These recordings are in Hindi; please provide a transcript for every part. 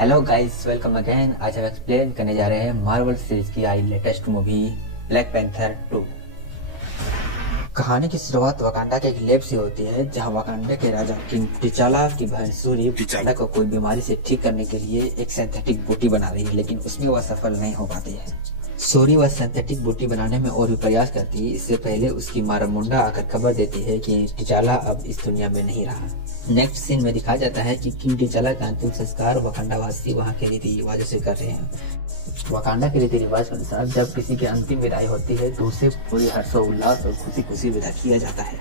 Hello guys, welcome again. आज हम एक्सप्लेन करने जा रहे हैं मार्वल सीरीज की आई लेटेस्ट मूवी ब्लैक पैंथर 2। कहानी की शुरुआत वकांडा के एक लैब से होती है, जहां वकांडा के राजा किंग टिचाला की बहन सूरी टिचाला को कोई बीमारी से ठीक करने के लिए एक सिंथेटिक बूटी बना रही है, लेकिन उसमें वह सफल नहीं हो पाती है। सूरी वह सिंथेटिक बूटी बनाने में और भी प्रयास करती है। इससे पहले उसकी माँ रामुंडा आकर खबर देती है कि टिचाला अब इस दुनिया में नहीं रहा। नेक्स्ट सीन में दिखाया जाता है कि किंग टिचाला का अंतिम संस्कार वकांडावासी वहाँ के रीति रिवाजों से कर रहे हैं। वकांडा के रीति रिवाज के अनुसार जब किसी की अंतिम विदाई होती है तो उसे पूरे हर्षोल्लास और खुशी खुशी विदा किया जाता है।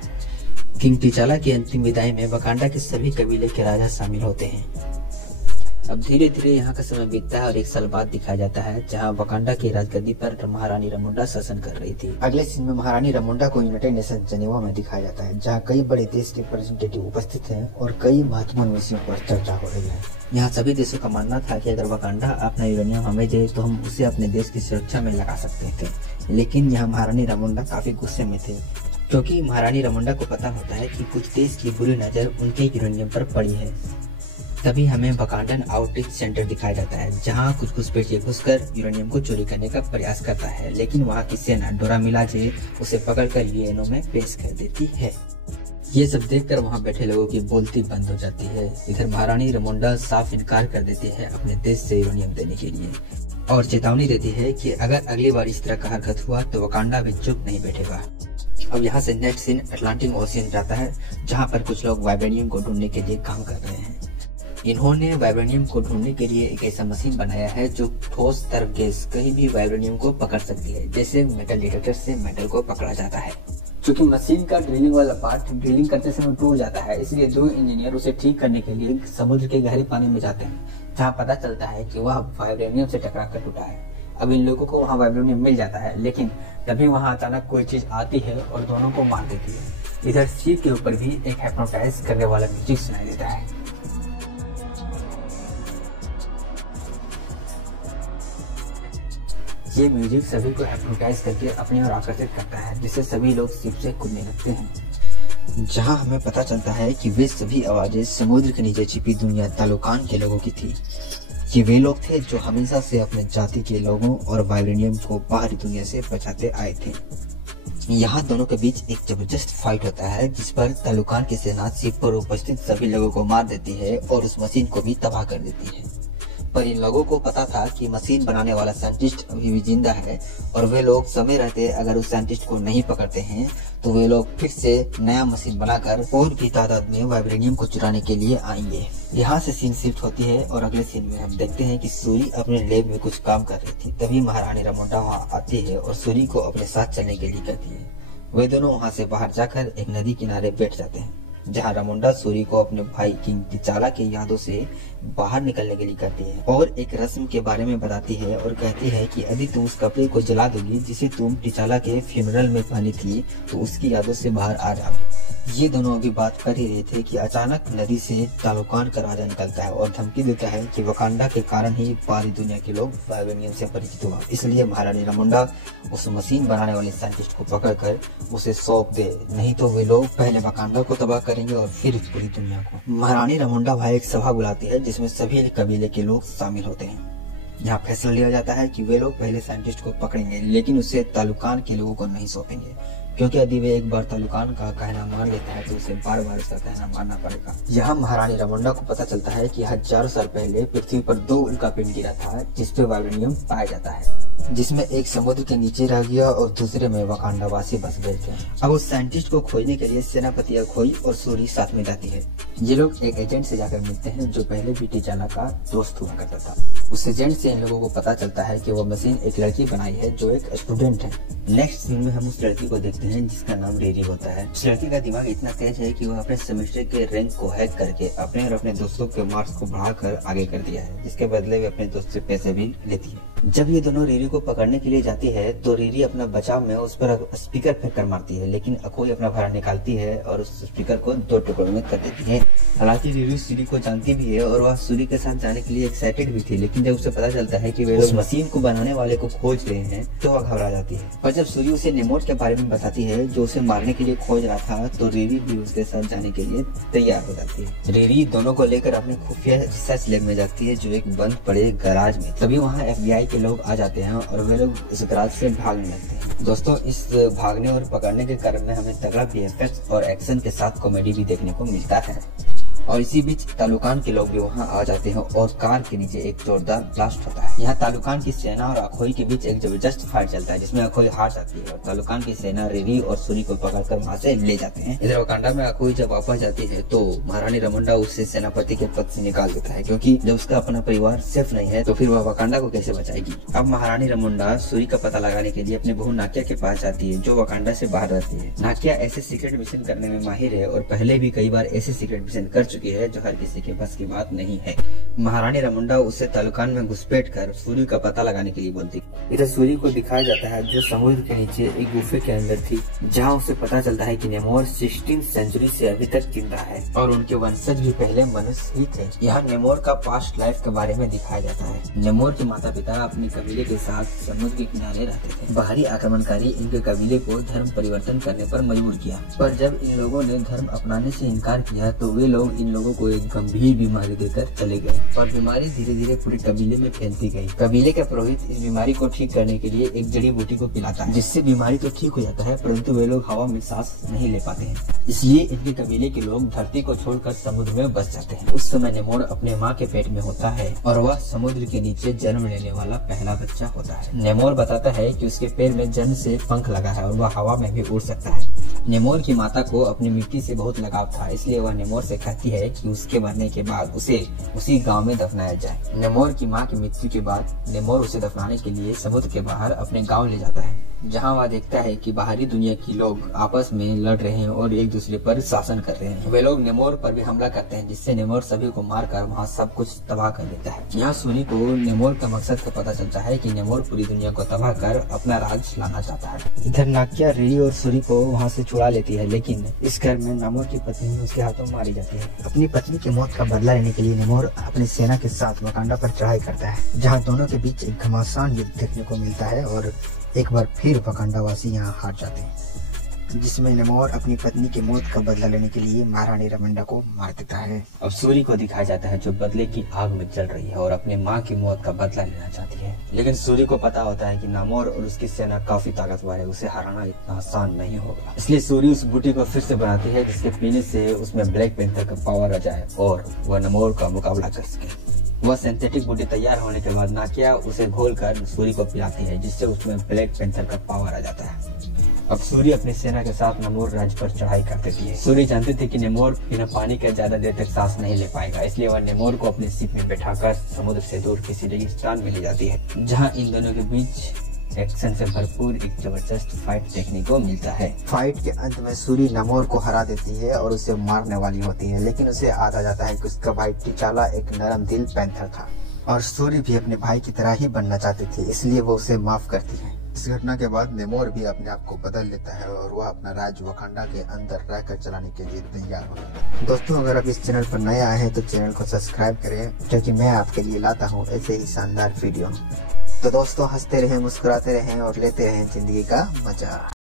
किंग टिचाला की अंतिम विदाई में वकांडा के सभी कबीले के राजा शामिल होते हैं। अब धीरे धीरे यहाँ का समय बीतता है और एक साल बाद दिखाया जाता है जहाँ वकांडा की राजगद्दी पर महारानी रामुंडा शासन कर रही थी। अगले सीन में महारानी रामुंडा को यूनाइटेड नेशन जेनेवा में दिखाया जाता है, जहाँ कई बड़े देश के रिप्रेजेंटेटिव उपस्थित हैं और कई महत्वपूर्ण विषयों पर चर्चा हो रही है। यहाँ सभी देशों का मानना था कि अगर वकांडा अपना यूरेनियम हमें दे तो हम उसे अपने देश की सुरक्षा में लगा सकते थे। लेकिन यहाँ महारानी रामुंडा काफी गुस्से में थे, क्योंकि महारानी रामुंडा को पता होता है कि कुछ देश की बुरी नजर उनके यूरेनियम पर पड़ी है। तभी हमें वकांडन आउटरीच सेंटर दिखाया जाता है, जहां कुछ घुसपैठिए घुसकर यूरेनियम को चोरी करने का प्रयास करता है, लेकिन वहां की सेना डोरा मिलाजे उसे पकड़कर यूएनओ में पेश कर देती है। ये सब देखकर वहां बैठे लोगों की बोलती बंद हो जाती है। इधर महारानी रामुंडा साफ इनकार कर देती है अपने देश से यूरेनियम देने के लिए और चेतावनी देती है कि अगर अगली बार इस तरह का हरकत हुआ तो वकांडा भी चुप नहीं बैठेगा। अब यहाँ से नेक्स्ट सीन अटलांटिक ओशियन जाता है, जहाँ पर कुछ लोग वाइब्रेनियम को ढूंढने के लिए काम कर रहे हैं। इन्होंने वाइब्रेनियम को ढूंढने के लिए एक ऐसा मशीन बनाया है जो ठोस तरल गैस कहीं भी वाइब्रेनियम को पकड़ सकती है, जैसे मेटल डिटेक्टर से मेटल को पकड़ा जाता है। क्योंकि मशीन का ड्रिलिंग वाला पार्ट ड्रिलिंग करते समय टूट जाता है, इसलिए दो इंजीनियर उसे ठीक करने के लिए समुद्र के गहरे पानी में जाते हैं, जहाँ पता चलता है कि वह वाइब्रेनियम से टकरा कर टूटा है। अब इन लोगों को वहाँ वाइब्रेनियम मिल जाता है, लेकिन तभी वहाँ अचानक कोई चीज आती है और दोनों को मार देती है। इधर सीट के ऊपर भी एक हिप्नोटाइज करने वाला म्यूजिक सुनाई देता है। ये म्यूजिक सभी को हिप्नोटाइज करके अपनी ओर आकर्षित करता है, जिससे सभी लोग शिप से कूदने लगते हैं। जहां हमें पता चलता है कि वे सभी आवाजें समुद्र के नीचे छिपी दुनिया तालुकान के लोगों की थी। ये वे लोग थे जो हमेशा से अपने जाति के लोगों और वाइब्रेनियम को बाहरी दुनिया से बचाते आए थे। यहाँ दोनों के बीच एक जबरदस्त फाइट होता है, जिस पर तालुकान की सेना शिप पर उपस्थित सभी लोगों को मार देती है और उस मशीन को भी तबाह कर देती है। पर इन लोगों को पता था कि मशीन बनाने वाला साइंटिस्ट अभी भी जिंदा है और वे लोग समय रहते अगर उस साइंटिस्ट को नहीं पकड़ते हैं तो वे लोग फिर से नया मशीन बनाकर और भी तादाद में वाइब्रेनियम को चुराने के लिए आएंगे। यहाँ से सीन शिफ्ट होती है और अगले सीन में हम देखते हैं कि सूरी अपने लैब में कुछ काम कर रही थी। तभी महारानी रामुंडा वहाँ आती है और सूरी को अपने साथ चलने के लिए कहती है। वे दोनों वहाँ से बाहर जाकर एक नदी किनारे बैठ जाते हैं, जहाँ रामुंडा सूरी को अपने भाई किंग टिचाला के यादों से बाहर निकलने के लिए कहती है और एक रस्म के बारे में बताती है और कहती है कि यदि तुम उस कपड़े को जला दोगी जिसे तुम टिचाला के फ्यूनरल में पहनी थी तो उसकी यादों से बाहर आ जाओगी। ये दोनों अभी बात कर ही रहे थे कि अचानक नदी से तालुकान का राजा निकलता है और धमकी देता है कि वकांडा के कारण ही बाहरी दुनिया के लोग वाइब्रेनियम से परिचित हुआ, इसलिए महारानी रामुंडा उस मशीन बनाने वाले साइंटिस्ट को पकड़कर उसे सौंप दे, नहीं तो वे लोग पहले वकांडा को तबाह करेंगे और फिर इस पूरी दुनिया को। महारानी रामुंडा भाई एक सभा बुलाती है जिसमें सभी कबीले के लोग शामिल होते हैं। यहाँ फैसला लिया जाता है कि वे लोग पहले साइंटिस्ट को पकड़ेंगे, लेकिन उसे तालुकान के लोगों को नहीं सौंपेंगे, क्योंकि यदि वे एक बार तालुकान का कहना मान लेता है तो उसे बार बार उसका कहना मानना पड़ेगा। यहाँ महारानी रामुंडा को पता चलता है कि हजारों साल पहले पृथ्वी पर दो उल्कापिंड गिरा था, जिसपे वाइब्रेनियम पाया जाता है, जिसमें एक समुद्र के नीचे रह गया और दूसरे में वकांडावासी बस गए थे। अब उस साइंटिस्ट को खोजने के लिए सेनापति अखोई और सूरी साथ में जाती है। ये लोग एक एजेंट से जाकर मिलते हैं जो पहले भी टिचाला का दोस्त हुआ करता था। उस एजेंट से इन लोगों को पता चलता है कि वो मशीन एक लड़की बनाई है जो एक स्टूडेंट है। नेक्स्ट सीन में हम उस लड़की को देखते हैं जिसका नाम रेरी होता है। उस लड़की का दिमाग इतना तेज है कि वह अपने सेमेस्टर के रैंक को हैक करके अपने और अपने दोस्तों के मार्क्स को बढ़ाकर आगे कर दिया है, जिसके बदले वे अपने दोस्त से पैसे भी लेती है। जब ये दोनों रीरी को पकड़ने के लिए जाती है तो रीरी अपना बचाव में उस पर स्पीकर फेंक कर मारती है, लेकिन अखोई अपना भाला निकालती है और उस स्पीकर को 2 टुकड़ों में कर देती है। हालांकि रीरी सूरी को जानती भी है और वह सूरी के साथ जाने के लिए एक्साइटेड भी थी, लेकिन जब उसे पता चलता है कि वे उस मशीन को बनाने वाले को खोज रहे हैं तो वह घबरा जाती है। पर जब सूरी उसे नेमोर के बारे में बताती है जो उसे मारने के लिए खोज रहा था, तो रीरी भी उसके साथ जाने के लिए तैयार हो जाती है। रीरी दोनों को लेकर अपने खुफिया रिसर्च लैब में जाती है जो एक बंद पड़े गैराज में। तभी वहाँ FBI के लोग आ जाते हैं और वे लोग इस गैराज से भागने लगते हैं। दोस्तों, इस भागने और पकड़ने के क्रम में हमें तगड़ा VFX और एक्शन के साथ कॉमेडी भी देखने को मिलता है। और इसी बीच तालुकान के लोग भी वहां आ जाते हैं और कार के नीचे एक जोरदार ब्लास्ट होता है। यहाँ तालुकान की सेना और अखोई के बीच एक जबरदस्त फाइट चलता है जिसमें अखोई हार जाती है और तालुकान की सेना रीरी और सूरी को पकड़कर वहां से ले जाते हैं। इधर वकांडा में अखोई जब वापस जाती है तो महारानी रमुंडा उसे सेनापति के पद से निकाल देता है, क्योंकि जब उसका अपना परिवार सेफ नहीं है तो फिर वह वकांडा को कैसे बचाएगी। अब महारानी रमुंडा सूरी का पता लगाने के लिए अपनी बहू नाकिया के पास जाती है जो वकांडा से बाहर रहती है। नाकिया ऐसे सीक्रेट मिशन करने में माहिर है और पहले भी कई बार ऐसे सीक्रेट मिशन कर चुकी है जो हर किसी के बस की बात नहीं है। महारानी रमुंडा उसे तालुकान में घुसपैठ कर सूरी का पता लगाने के लिए बोलती। इधर सूरी को दिखाया जाता है जो समुद्र के नीचे एक गुफे के अंदर थी, जहां उसे पता चलता है कि नेमोर 16वीं सेंचुरी से अभी तक जिंदा है और उनके वंशज भी पहले मनुष्य ही थे। यहाँ नेमोर का पास्ट लाइफ के बारे में दिखाया जाता है। नेमोर के माता पिता अपने कबीले के साथ समुद्र के किनारे रहते थे। बाहरी आक्रमणकारी इनके कबीले को धर्म परिवर्तन करने पर मजबूर किया, पर जब इन लोगों ने धर्म अपनाने से इनकार किया तो वे लोग इन लोगों को एक गंभीर बीमारी देकर चले गए और बीमारी धीरे धीरे पूरे कबीले में फैलती गई। कबीले का पुरोहित इस बीमारी को ठीक करने के लिए एक जड़ी बूटी को पिलाता है जिससे बीमारी तो ठीक हो जाता है, परंतु वे लोग हवा में सांस नहीं ले पाते हैं। इसलिए इनके कबीले के लोग धरती को छोड़कर समुद्र में बस जाते हैं। उस समय नेमोर अपने माँ के पेट में होता है और वह समुद्र के नीचे जन्म लेने वाला पहला बच्चा होता है। नेमोर बताता है कि उसके पैर में जन्म से पंख लगा है और वह हवा में भी उड़ सकता है। नेमोर की माता को अपनी मिट्टी से बहुत लगाव था, इसलिए वह नेमोर से कहती है कि उसके मरने के बाद उसे उसी गांव में दफनाया जाए। नेमोर की मां की मृत्यु के बाद नेमोर उसे दफनाने के लिए समुद्र के बाहर अपने गांव ले जाता है, जहां वह देखता है कि बाहरी दुनिया के लोग आपस में लड़ रहे हैं और एक दूसरे पर शासन कर रहे हैं। वे लोग नेमोर पर भी हमला करते हैं, जिससे नेमोर सभी को मारकर वहां सब कुछ तबाह कर देता है। यहाँ सूरी को नेमोर का मकसद का पता चलता है कि नेमोर पूरी दुनिया को तबाह कर अपना राज लाना चाहता है। इधर नाकिया रीरी और सूरी को वहाँ से छुड़ा लेती है, लेकिन इस घर में नेमोर की पत्नी उसके हाथों मारी जाती है। अपनी पत्नी की मौत का बदला लेने के लिए नेमोर अपनी सेना के साथ वकांडा पर चढ़ाई करता है, जहाँ दोनों के बीच एक घमासान युद्ध देखने को मिलता है और एक बार फिर वकांडा वासी यहाँ हार जाते हैं, जिसमें नेमोर अपनी पत्नी की मौत का बदला लेने के लिए महारानी रमुंडा को मार देता है। अब सूरी को दिखाया जाता है जो बदले की आग में जल रही है और अपने माँ की मौत का बदला लेना चाहती है, लेकिन सूरी को पता होता है कि नेमोर और उसकी सेना काफी ताकतवर है, उसे हराना इतना आसान नहीं होगा। इसलिए सूरी उस बूटी को फिर से बनाती है जिसके पीने से उसमें ब्लैक पैंथर का पावर आ जाए और वह नेमोर का मुकाबला कर सके। वह सिंथेटिक बूटी तैयार होने के बाद नाकिया उसे घोलकर सूरी को पिलाती है, जिससे उसमें ब्लैक पैंथर का पावर आ जाता है। अब सूरी अपनी सेना के साथ नेमोर राज्य पर चढ़ाई कर देती है। सूरी जानती थी कि नेमोर बिना पानी के ज्यादा देर तक सांस नहीं ले पाएगा, इसलिए वह नेमोर को अपने शिप में बैठाकर समुद्र से दूर किसी रेगिस्तान में ले जाती है, जहाँ इन दोनों के बीच एक्शन से भरपूर एक जबरदस्त फाइट देखने को मिलता है। फाइट के अंत में सूरी नेमोर को हरा देती है और उसे मारने वाली होती है, लेकिन उसे याद आ जाता है कि उसका भाई टिचाला एक नरम दिल पैंथर था और सूरी भी अपने भाई की तरह ही बनना चाहती थी, इसलिए वो उसे माफ करती है। इस घटना के बाद नेमोर भी अपने आप को बदल लेता है और वह अपना राज्य वकांडा के अंदर रहकर चलाने के लिए तैयार हो जाता है। दोस्तों, अगर आप इस चैनल पर नए आए हैं तो चैनल को सब्सक्राइब करें, क्योंकि मैं आपके लिए लाता हूँ ऐसे ही शानदार वीडियो। तो दोस्तों, हंसते रहें, मुस्कुराते रहें और लेते रहें जिंदगी का मजा।